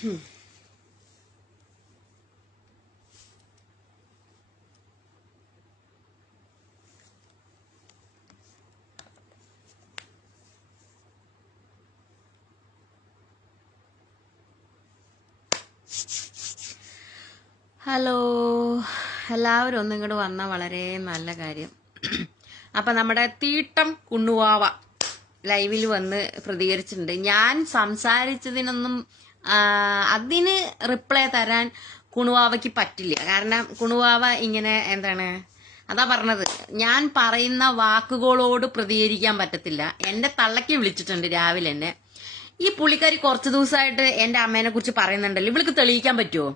Hello, എല്ലാവരും ഒന്നും ഇങ്ങോട്ട് വന്നാൽ വളരെ നല്ല കാര്യം. അപ്പം നമ്മുടെ തീട്ടം കുണ്ണുവാവ ലൈവിൽ വന്ന് പ്രതികരിച്ചിട്ടുണ്ട്. ഞാൻ സംസാരിച്ചതിനൊന്നും അതിന് റിപ്ലൈ തരാൻ കുണുവാവയ്ക്ക് പറ്റില്ല. കാരണം കുണുവാവ ഇങ്ങനെ അതാ പറഞ്ഞത്, ഞാൻ പറയുന്ന വാക്കുകളോട് പ്രതികരിക്കാൻ പറ്റത്തില്ല. എന്റെ തള്ളയ്ക്ക് വിളിച്ചിട്ടുണ്ട് രാവിലെ തന്നെ. ഈ പുള്ളിക്കാരി കുറച്ച് ദിവസമായിട്ട് എന്റെ അമ്മേനെ കുറിച്ച് പറയുന്നുണ്ടല്ലോ, ഇവൾക്ക് തെളിയിക്കാൻ പറ്റുമോ?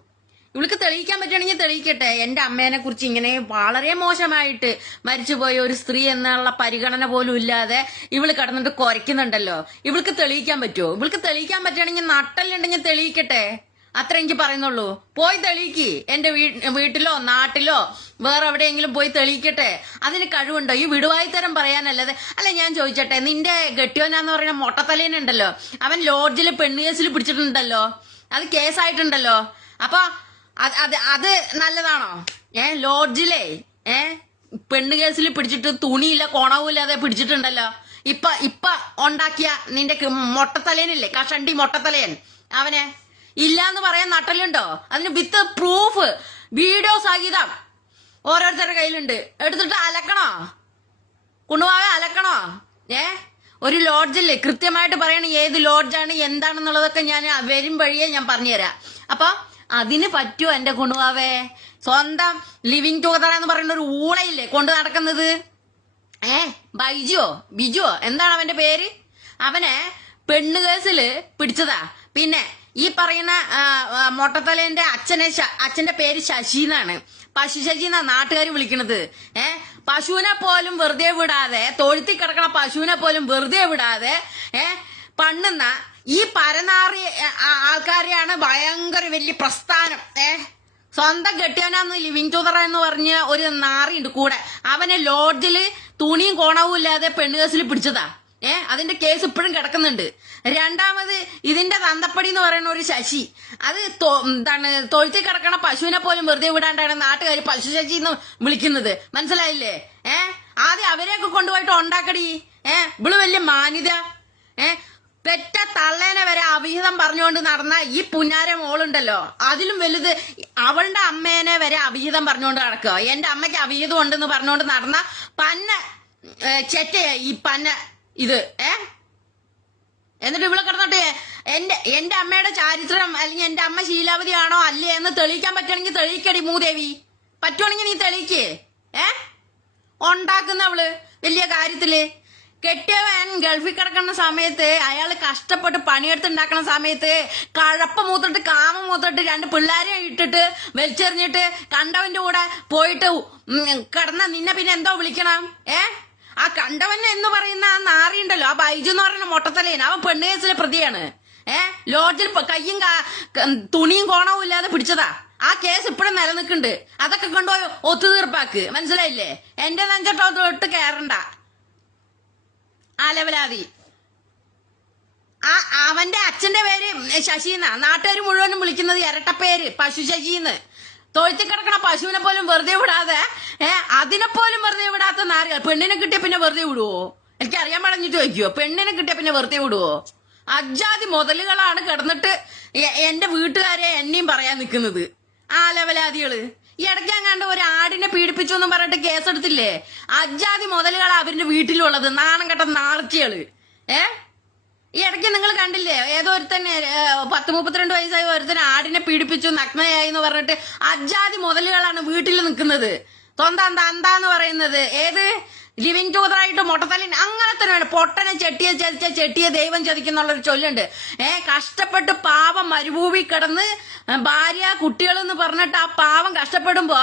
ഇവൾക്ക് തെളിയിക്കാൻ പറ്റുകയാണെങ്കിൽ തെളിയിക്കട്ടെ. എന്റെ അമ്മേനെ കുറിച്ച് ഇങ്ങനെ വളരെ മോശമായിട്ട് മരിച്ചുപോയ ഒരു സ്ത്രീ എന്നുള്ള പരിഗണന പോലും ഇല്ലാതെ ഇവള് കിടന്നിട്ട് കുരയ്ക്കുന്നുണ്ടല്ലോ, ഇവൾക്ക് തെളിയിക്കാൻ പറ്റുമോ? ഇവൾക്ക് തെളിയിക്കാൻ പറ്റുകയാണെങ്കിൽ നട്ടല്ലുണ്ടെങ്കിൽ തെളിയിക്കട്ടെ, അത്ര എനിക്ക് പറയുന്നുള്ളൂ. പോയി തെളിയിക്ക്. എന്റെ വീട്ടിലോ നാട്ടിലോ വേറെ എവിടെയെങ്കിലും പോയി തെളിയിക്കട്ടെ. അതിന് കഴിവുണ്ടോ? ഈ വിടുവായിത്തരം പറയാനല്ലാതെ. അല്ല, ഞാൻ ചോദിച്ചട്ടെ, നിന്റെ ഗട്ടിയോനാന്ന് പറയുന്ന മൊട്ടത്തലേനുണ്ടല്ലോ, അവൻ ലോഡ്ജിൽ പെണ്ണുകേസിൽ പിടിച്ചിട്ടുണ്ടല്ലോ, അത് കേസായിട്ടുണ്ടല്ലോ. അപ്പൊ അത് നല്ലതാണോ? ലോഡ്ജിലെ പെണ്ണ് കേസിൽ പിടിച്ചിട്ട് തുണിയില്ല കോണവുമില്ലാതെ പിടിച്ചിട്ടുണ്ടല്ലോ. ഇപ്പൊ ഉണ്ടാക്കിയ നിന്റെ മൊട്ടത്തലേനില്ലേ, കഷണ്ടി മൊട്ടത്തലേൻ, അവനെ ഇല്ലാന്ന് പറയാൻ നട്ടലുണ്ടോ? അതിന് വിത്ത് പ്രൂഫ് വീഡിയോ സഹിതം ഓരോരുത്തരുടെ കയ്യിലുണ്ട്. എടുത്തിട്ട് അലക്കണോ? കുണുവാവെ അലക്കണോ? ഒരു ലോഡ്ജില്ലേ, കൃത്യമായിട്ട് പറയണ ഏത് ലോഡ്ജാണ് എന്താണെന്നുള്ളതൊക്കെ ഞാൻ വരും വഴിയേ ഞാൻ പറഞ്ഞുതരാം. അപ്പൊ അതിന് പറ്റുമോ എന്റെ കുണുവാവേ? സ്വന്തം ലിവിങ് ടുഗദർ എന്ന് പറയുന്ന ഒരു ഊളയില്ലേ കൊണ്ട് നടക്കുന്നത്? ബിജുവോ എന്താണ് അവന്റെ പേര്? അവനെ പെണ്ണ് കേസില് പിടിച്ചതാ. പിന്നെ ഈ പറയുന്ന മൊട്ടത്തലേന്റെ അച്ഛന്റെ പേര് ശശി എന്നാണ്. പശു ശശി എന്നാ നാട്ടുകാർ വിളിക്കണത്. പശുവിനെ പോലും വെറുതെ വിടാതെ, തൊഴുത്തി കിടക്കണ പശുവിനെ പോലും വെറുതെ വിടാതെ പണ്ണുന്ന ഈ പരനാറി ആൾക്കാരെയാണ് ഭയങ്കര വലിയ പ്രസ്ഥാനം. സ്വന്തം കെട്ടിയവനാന്ന് ലിവിങ് ടുഗദർ എന്ന് പറഞ്ഞ ഒരു നാറിയുണ്ട് കൂടെ. അവനെ ലോഡ്ജില് തുണിയും കോണവും ഇല്ലാതെ പെണ്ണുകേസിൽ പിടിച്ചതാ. അതിന്റെ കേസ് ഇപ്പോഴും കിടക്കുന്നുണ്ട്. രണ്ടാമത് ഇതിന്റെ തന്തപ്പടി എന്ന് പറയുന്ന ഒരു ശശി, അത് തൊഴുത്തി കിടക്കണ പശുവിനെ പോലും വെറുതെ വിടാണ്ടാണ് നാട്ടുകാർ പശു ശശി എന്ന് വിളിക്കുന്നത്. മനസ്സിലായില്ലേ? ആദ്യം അവരെയൊക്കെ കൊണ്ടുപോയിട്ട് ഉണ്ടാക്കടി. ഇവള് വലിയ മാന്യത. പെറ്റ തള്ളേനെ വരെ അവിഹിതം പറഞ്ഞുകൊണ്ട് നടന്ന ഈ പുന്നാര മോളുണ്ടല്ലോ, അതിലും വലുത് അവളുടെ അമ്മേനെ വരെ അവിഹിതം പറഞ്ഞുകൊണ്ട് നടക്കുക. എന്റെ അമ്മയ്ക്ക് അവിഹിതം ഉണ്ടെന്ന് പറഞ്ഞുകൊണ്ട് നടന്ന പന്ന ചെറ്റയാ ഈ പന്ന ഇത്. എന്നിട്ട് ഇവിടെ കിടന്നിട്ട് എന്റെ അമ്മയുടെ ചാരിത്രം അല്ലെങ്കിൽ എന്റെ അമ്മ ശീലാവതിയാണോ അല്ലേ എന്ന് തെളിയിക്കാൻ പറ്റുകയാണെങ്കിൽ തെളിയിക്കടി മൂദേവി. പറ്റുവാണെങ്കിൽ നീ തെളിയിക്കേ. ഉണ്ടാക്കുന്നവള് വലിയ കാര്യത്തില്. കെട്ടിയവൻ ഗൾഫിൽ കിടക്കുന്ന സമയത്ത് അയാൾ കഷ്ടപ്പെട്ട് പണിയെടുത്തുണ്ടാക്കുന്ന സമയത്ത് കഴപ്പ മൂത്തിട്ട് കാമ മൂത്തിട്ട് 2 പിള്ളേരെ ഇട്ടിട്ട് വലിച്ചെറിഞ്ഞിട്ട് കണ്ടവന്റെ കൂടെ പോയിട്ട് കിടന്ന നിന്നെ പിന്നെ എന്തോ വിളിക്കണം? ആ കണ്ടവൻ എന്ന് പറയുന്ന ആ നാറിയുണ്ടല്ലോ, ആ ബൈജു എന്ന് പറയുന്ന മൊട്ടത്തലേൻ, അവൻ പെണ്ണുകേസിലെ പ്രതിയാണ്. ലോഡ്ജിൽ കയ്യും തുണിയും കോണവും ഇല്ലാതെ പിടിച്ചതാ. ആ കേസ് ഇപ്പോഴും നിലനിൽക്കുന്നുണ്ട്. അതൊക്കെ കൊണ്ടുപോയി ഒത്തുതീർപ്പാക്ക്. മനസ്സിലായില്ലേ? എന്റെ നെഞ്ചോട്ട് ഇട്ട് കയറണ്ട ആലവലാതി. അവന്റെ അച്ഛന്റെ പേര് ശശിന്നാ നാട്ടുകാർ മുഴുവനും വിളിക്കുന്നത്. ഇരട്ടപ്പേര് പശു ശശിന്ന്. തൊഴുത്തി കിടക്കണ പശുവിനെ പോലും വെറുതെ വിടാതെ, അതിനെപ്പോലും വെറുതെ വിടാത്ത നാരുകൾ. പെണ്ണിനെ കിട്ടിയ പിന്നെ വെറുതെ വിടുവോ? എനിക്ക് അറിയാൻ പറഞ്ഞിട്ട് ചോദിക്കുവോ? പെണ്ണിനെ കിട്ടിയ പിന്നെ വെറുതെ വിടുവോ? അജാതി മുതലുകളാണ് കിടന്നിട്ട് എന്റെ വീട്ടുകാരെ എന്നെയും പറയാൻ നിൽക്കുന്നത്. ആലവലാദികള്. ഈ ഇടയ്ക്കെങ്ങാണ്ട് ഒരു ആടിനെ പീഡിപ്പിച്ചു എന്നും പറഞ്ഞിട്ട് കേസെടുത്തില്ലേ? അജാതി മുതലുകളാ അവരുടെ വീട്ടിലുള്ളത്. നാണം കെട്ട നാർച്ചികള്. ഈ ഇടയ്ക്ക് നിങ്ങൾ കണ്ടില്ലേ, ഏതോ ഒരുത്തന്നെ 10-32 വയസ്സായ ഒരുത്തന്നെ ആടിനെ പീഡിപ്പിച്ചു നഗ്നയായി എന്ന് പറഞ്ഞിട്ട് അജാതി മുതലുകളാണ് വീട്ടിൽ നിൽക്കുന്നത്. സ്വന്തം എന്താന്ന് പറയുന്നത് ഏത് ലിവിങ് ടുഗദറായിട്ട് മൊട്ടത്തലിൻ അങ്ങനെ തന്നെയാണ്. പൊട്ടനെ ചെട്ടിയെ ചതിച്ച ചെട്ടിയെ ദൈവം ചതിക്കുന്നുള്ളൊരു ചൊല്ലുണ്ട്. കഷ്ടപ്പെട്ട് പാവം മരുഭൂമി കിടന്ന് ഭാര്യ കുട്ടികളെന്ന് പറഞ്ഞിട്ട് ആ പാവം കഷ്ടപ്പെടുമ്പോ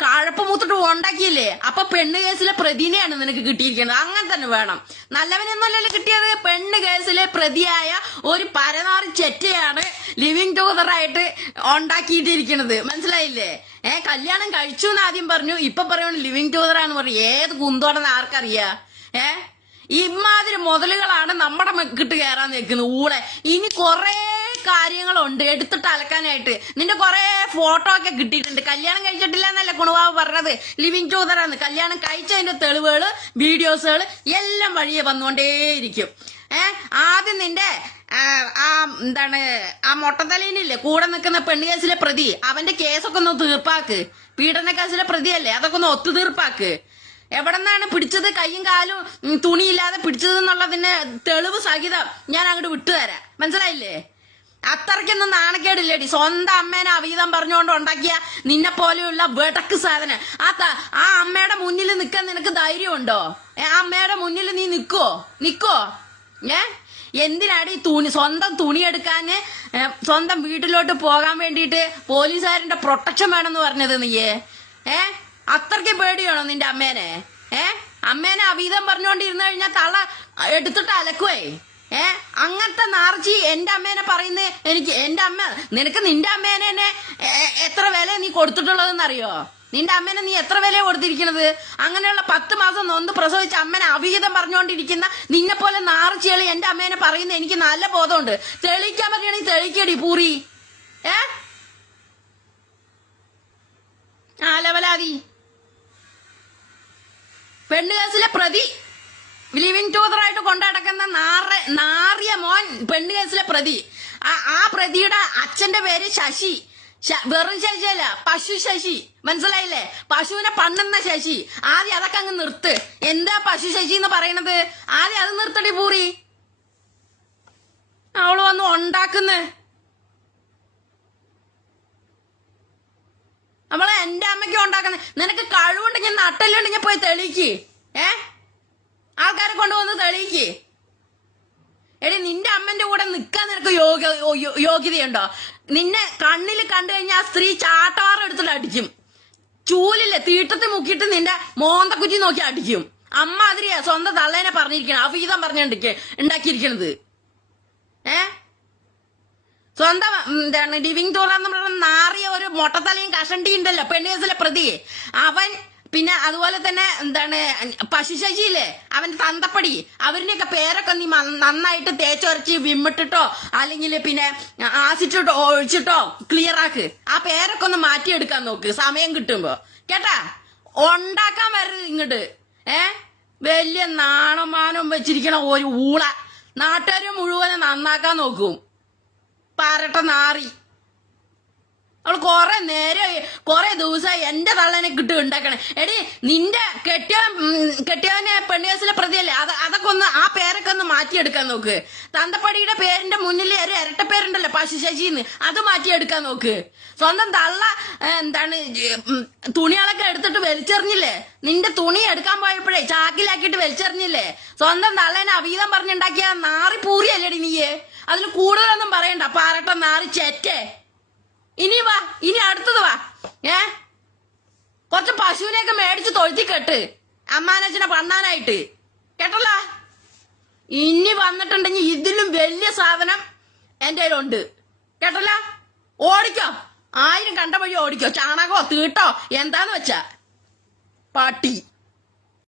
കഴപ്പ് മൂത്തിട്ട് ഉണ്ടാക്കിയില്ലേ? അപ്പൊ പെണ്ണ് കേസിലെ പ്രതിനെയാണ് നിനക്ക് കിട്ടിയിരിക്കുന്നത്. അങ്ങനെ തന്നെ വേണം. നല്ലവനൊന്നുമല്ലല്ലോ കിട്ടിയത്. പെണ്ണ് കേസിലെ പ്രതിയായ ഒരു പരനാറി ചെറ്റയാണ് ലിവിങ് ടുഗദറായിട്ട് ഉണ്ടാക്കിയിട്ടിരിക്കുന്നത്. മനസ്സിലായില്ലേ? കല്യാണം കഴിച്ചു എന്ന് ആദ്യം പറഞ്ഞു, ഇപ്പൊ പറയണ ലിവിങ് ടുഗദറാന്ന് പറയും. ഏത് കുന്തോടെന്ന് ആർക്കറിയാ? ഇമാതിരി മുതലുകളാണ് നമ്മുടെ മെക്കിട്ട് കയറാൻ നിൽക്കുന്നത് ഊളെ. ഇനി കൊറേ കാര്യങ്ങളുണ്ട് എടുത്തിട്ട് അലക്കാനായിട്ട്. നിന്റെ കുറെ ഫോട്ടോ ഒക്കെ കിട്ടിയിട്ടുണ്ട്. കല്യാണം കഴിച്ചിട്ടില്ല എന്നല്ല കുണുവാവ് പറഞ്ഞത്, ലിവിങ് ടൂതറാന്ന്. കല്യാണം കഴിച്ചതിന്റെ തെളിവുകള് വീഡിയോസുകൾ എല്ലാം വഴിയെ വന്നുകൊണ്ടേയിരിക്കും. ആദ്യം നിന്റെ ആ മൊട്ടത്തലീനില്ലേ കൂടെ നിൽക്കുന്ന പെണ്ണ് കേസിലെ പ്രതി, അവന്റെ കേസൊക്കെ ഒന്ന് തീർപ്പാക്ക്. പീഡന കേസിലെ പ്രതിയല്ലേ, അതൊക്കെ ഒന്ന് ഒത്തുതീർപ്പാക്ക്. എവിടെ നിന്നാണ് പിടിച്ചത്, കയ്യും കാലും തുണിയില്ലാതെ പിടിച്ചത് എന്നുള്ളതിന് തെളിവ് സഹിതം ഞാൻ അങ്ങോട്ട് വിട്ടുതരാം. മനസ്സിലായില്ലേ? അത്രയ്ക്കൊന്നും നാണക്കേടില്ലേടി. സ്വന്തം അമ്മേനെ അവീതം പറഞ്ഞുകൊണ്ട് ഉണ്ടാക്കിയ നിന്നെ പോലെയുള്ള വെടക്ക് സാധനം. ആ അമ്മയുടെ മുന്നിൽ നിൽക്കാൻ നിനക്ക് ധൈര്യമുണ്ടോ? ആ അമ്മയുടെ മുന്നിൽ നീ നിക്കോ? എന്തിനാടി സ്വന്തം തുണി എടുക്കാന് സ്വന്തം വീട്ടിലോട്ട് പോകാൻ വേണ്ടിയിട്ട് പോലീസുകാരന്റെ പ്രൊട്ടക്ഷൻ വേണമെന്ന് പറഞ്ഞത് നീയേ? അത്രയ്ക്ക് പേടിയാണോ നിന്റെ അമ്മേനെ? അമ്മേനെ അവീതം പറഞ്ഞുകൊണ്ടിരുന്നു കഴിഞ്ഞാൽ തള്ള എടുത്തിട്ട് അലക്കുവേ. അങ്ങനത്തെ നാർച്ചി എന്റെ അമ്മേനെ പറയുന്നത് എനിക്ക്. എന്റെ അമ്മ നിനക്ക് നിന്റെ അമ്മേനെ എത്ര വില നീ കൊടുത്തിട്ടുള്ളതെന്നറിയോ? നിന്റെ അമ്മേനെ നീ എത്ര വില കൊടുത്തിരിക്കുന്നത്? അങ്ങനെയുള്ള 10 മാസം നൊന്ത് പ്രസവിച്ച അമ്മനെ അവീതം പറഞ്ഞുകൊണ്ടിരിക്കുന്ന നിന്നെ പോലെ നാർച്ചികൾ എന്റെ അമ്മേനെ പറയുന്നത് എനിക്ക് നല്ല ബോധമുണ്ട്. തെളിയിക്കാൻ പറ്റുകയാണെങ്കിൽ തെളിയിക്കടി പൂറി. ലവലാതി പെണ്ണ് കേസിലെ പ്രതി, ലിവിങ് ടൂതറായിട്ട് കൊണ്ടടക്കുന്ന നാറിയ മോൻ പെണ്ണ് കേസിലെ പ്രതി. ആ പ്രതിയുടെ അച്ഛന്റെ പേര് ശശി. വെറും ശശിയല്ല, പശു ശശി. മനസ്സിലായില്ലേ? പശുവിനെ പണ്ണുന്ന ശശി. ആദ്യം അതൊക്കെ അങ്ങ് നിർത്ത്. എന്താ പശു ശശി എന്ന് പറയണത്? ആദ്യം അത് നിർത്തടി പൂറി. അവള് വന്ന് ഉണ്ടാക്കുന്നേ. അവളെ എന്റെ അമ്മയ്ക്ക് ഉണ്ടാക്കുന്നത്. നിനക്ക് കഴിവുണ്ടെങ്കിൽ നട്ടല്ലുണ്ടെങ്കിൽ പോയി തെളിയിക്ക്. ആൾക്കാരെ കൊണ്ടുവന്ന് തെളിയിക്ക്. എടി നിന്റെ അമ്മന്റെ കൂടെ നിൽക്കാൻ നിനക്ക് യോഗ്യതയുണ്ടോ? നിന്നെ കണ്ണിൽ കണ്ടു കഴിഞ്ഞാൽ ആ സ്ത്രീ ചാട്ടവാറ എടുത്തിട്ട് അടിക്കും. ചൂലില്ലേ തീട്ടത്തിൽ മുക്കിയിട്ട് നിന്റെ മോന്തക്കുറ്റി നോക്കി അടിക്കും. അമ്മ അതിരിയാ സ്വന്തം തള്ളേനെ പറഞ്ഞിരിക്കണം, അവീതം ഉണ്ടാക്കിയിരിക്കണത്. സ്വന്തം ലിവിങ് ടൂറാന്ന് പറഞ്ഞ നാറിയ ഒരു മൊട്ടത്തലയും കഷണ്ടി ഉണ്ടല്ലോ പെണ്ണ് കേസിലെ പ്രതി. അവൻ പിന്നെ അതുപോലെ തന്നെ പശു ശശിയില്ലേ, അവന്റെ തന്തപ്പടി, അവരിന്റെയൊക്കെ പേരൊക്കെ നീ നന്നായിട്ട് തേച്ചൊരച്ച് വിമ്മിട്ടിട്ടോ അല്ലെങ്കിൽ പിന്നെ ആസിഡിട്ടോ ഒഴിച്ചിട്ടോ ക്ലിയർ ആക്ക്. ആ പേരൊക്കെ ഒന്ന് മാറ്റിയെടുക്കാൻ നോക്ക് സമയം കിട്ടുമ്പോ, കേട്ടാ? ഉണ്ടാക്കാൻ വരരുത് ഇങ്ങോട്ട്. വലിയ നാണമാനം വെച്ചിരിക്കണ ഒരു ഊള. നാട്ടുകാരെ മുഴുവനെ നന്നാക്കാൻ നോക്കും. പാരട്ട നാറി. അവള് കൊറേ ദിവസമായി എന്റെ തള്ളനെ ഉണ്ടാക്കണേ. എടി നിന്റെ കെട്ടിയവനെ പെണ്ണ് കേസിലെ പ്രതിയല്ലേ, അതൊക്കെ ഒന്ന് ആ പേരൊക്കെ ഒന്ന് മാറ്റിയെടുക്കാൻ നോക്ക്. തന്തപ്പടിയുടെ പേരിന്റെ മുന്നിൽ ഒരു ഇരട്ട പേരുണ്ടല്ലോ പശു ശശിന്ന്, അത് മാറ്റിയെടുക്കാൻ നോക്ക്. സ്വന്തം തള്ള തുണികളൊക്കെ എടുത്തിട്ട് വലിച്ചെറിഞ്ഞില്ലേ? നിന്റെ തുണി എടുക്കാൻ പോയപ്പോഴേ ചാക്കിലാക്കിയിട്ട് വലിച്ചെറിഞ്ഞില്ലേ? സ്വന്തം തള്ളേനെ അവീതം പറഞ്ഞുണ്ടാക്കിയ നാറി പൂറിയല്ലേടി നീയെ? അതിന് കൂടുതലൊന്നും പറയണ്ട. പാരട്ട നാറി ചെറ്റേ. ഇനി അടുത്തത് വാ. കുറച്ച് പശുവിനെയൊക്കെ മേടിച്ച് തൊഴുത്തി കെട്ട് അമ്മാനച്ചനെ പണ്ണാനായിട്ട്, കേട്ടല്ലോ? ഇനി വന്നിട്ടുണ്ടെങ്കിൽ ഇതിലും വലിയ സാധനം എന്റെ കയ്യിലുണ്ട്, കേട്ടല്ലോ? ഓടിക്കോ, 1000 കണ്ട വഴി ഓടിക്കോ. ചാണകോ തീട്ടോ എന്താന്ന് വെച്ചാ പട്ടി.